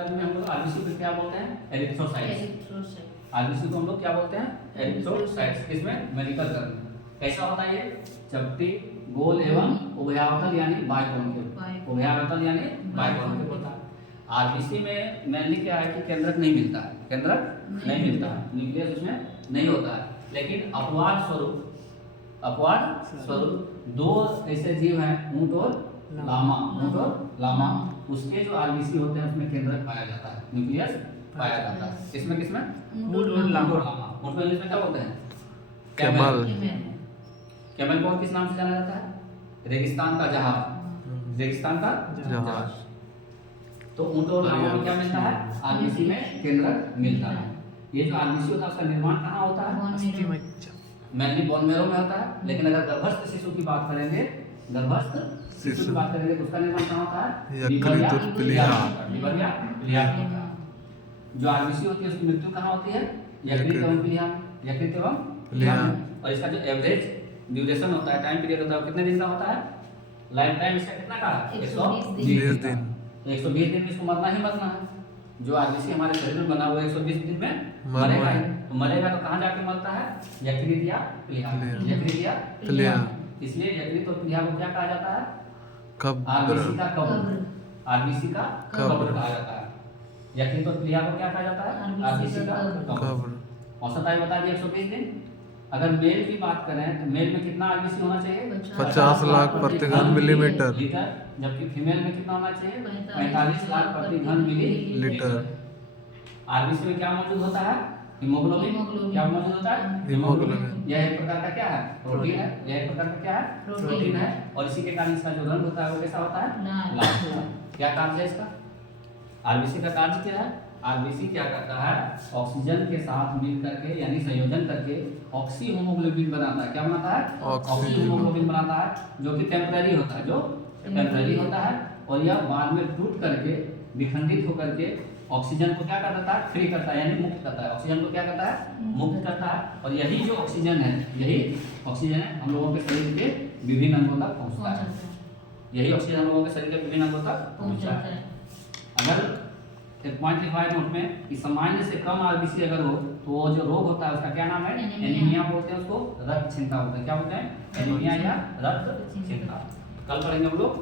Term में हम लोग आरबीसी को क्या बोलते हैं? एरिथ्रोसाइट्स। आरबीसी को हम लोग क्या बोलते हैं? एरिथ्रोसाइट्स। किसमें? मेडिकल टर्म में। कैसा होता है ये? चपटी, गोल एवं उभयावतल यानी बाइकोनकेव। उभयावतल यानी बाइकोनकेव होता है। आरबीसी में मेनली क्या है कि केंद्रक नहीं मिलता है, केंद्रक नहीं मिलता है, न्यूक्लियस उसमें नहीं होता है। लेकिन अपवाद स्वरूप दो ऐसे जीव हैं, ऊंट और लामा, उसके जो आरबीसी होते हैं उसमें केंद्रक पाया जाता है, न्यूक्लियस पाया जाता है। किसमें? ऊंट और लामा। ऊंट को इंग्लिश में क्या बोलते हैं? कैमल। कैमल को किस नाम से जाना जाता है? रेगिस्तान का जहाज। रेगिस्तान का जहाज। तो ऊंट और लामा में क्या मिलता है? आरबीसी में केंद्रक मिलता है। ये जो आरबीसी होता है उसका निर्माण कहाँ होता है? मेनली बोन मैरो में होता है। लेकिन अगर गर्भस्थ शिशु की बात करेंगे, तो उसका निर्माण कहाँ होता है? यकृत और प्लीहा। लीवर या प्लीहा में होता है। जो आरबीसी होती है उसकी मृत्यु कहाँ होती है? यकृत एवं प्लीहा में। यकृत एवं प्लीहा में। और इसका जो एवरेज ड्यूरेशन होता है, टाइम पीरियड होता है, कितने दिन का होता है? लाइफ टाइम इसका कितना का है? 120 दिन। तो 120 दिन में इसको मरना ही मरना है। जो आरबीसी हमारे शरीर में बना हुआ है 120 दिन में मरेगा ही। तो मरेगा तो कहाँ जाके मरता है? यकृत या प्लीहा। यकृत या प्लीहा। इसलिए यकृत और प्लीहा को क्या कहा जाता है? कब्र। आरबीसी का कब्र। आरबीसी का कब्र कब्र कहा जाता है। यकृत और प्लीहा को क्या कहा जाता है? आरबीसी का कब्र। कब्र। औसत आयु बता दिए 120 दिन। अगर मेल की बात करें तो मेल में कितना आरबीसी होना चाहिए? 50 लाख प्रति घन मिलीमीटर। लीटर। जबकि फीमेल में कितना होना चाहिए? 45 लाख प्रति घन मिलीलीटर। आरबीसी में क्या मौजूद होता है? हीमोग्लोबिन। क्या मौजूद होता है? हीमोग्लोबिन। यह एक प्रकार का क्या है? प्रोटीन है। यह एक प्रकार का क्या है? प्रोटीन है। और इसी के कारण इसका जो रंग होता है वो कैसा होता है? लाल होता है। क्या कार्य है इसका? आरबीसी का कार्य क्या है? आरबीसी क्या करता है? ऑक्सीजन के साथ मिल करके यानी संयोजन करके ऑक्सी हीमोग्लोबिन बनाता है। क्या बनाता है? ऑक्सी हीमोग्लोबिन बनाता है, जो कि टेम्परेरी होता है, जो टेम्परेरी होता है। और यह बाद में टूट करके विखंडित होकर के ऑक्सीजन को क्या कर देता है? फ्री करता है यानी मुक्त करता है। ऑक्सीजन को क्या करता है? मुक्त करता है। और यही जो ऑक्सीजन है, यही ऑक्सीजन है हम लोगों के शरीर के विभिन्न अंगों तक पहुंचता है। यही ऑक्सीजन हम लोगों के शरीर के विभिन्न अंगों तक पहुंचता है। अगर एक पॉइंट लिखा है नोट में कि सामान्य से कम आरबीसी अगर हो तो वो जो रोग होता है उसका क्या नाम है? एनीमिया बोलते हैं उसको, रक्तहीनता बोलते हैं। क्या बोलते हैं? एनीमिया या रक्तहीनता। कल पढ़ेंगे हम लोग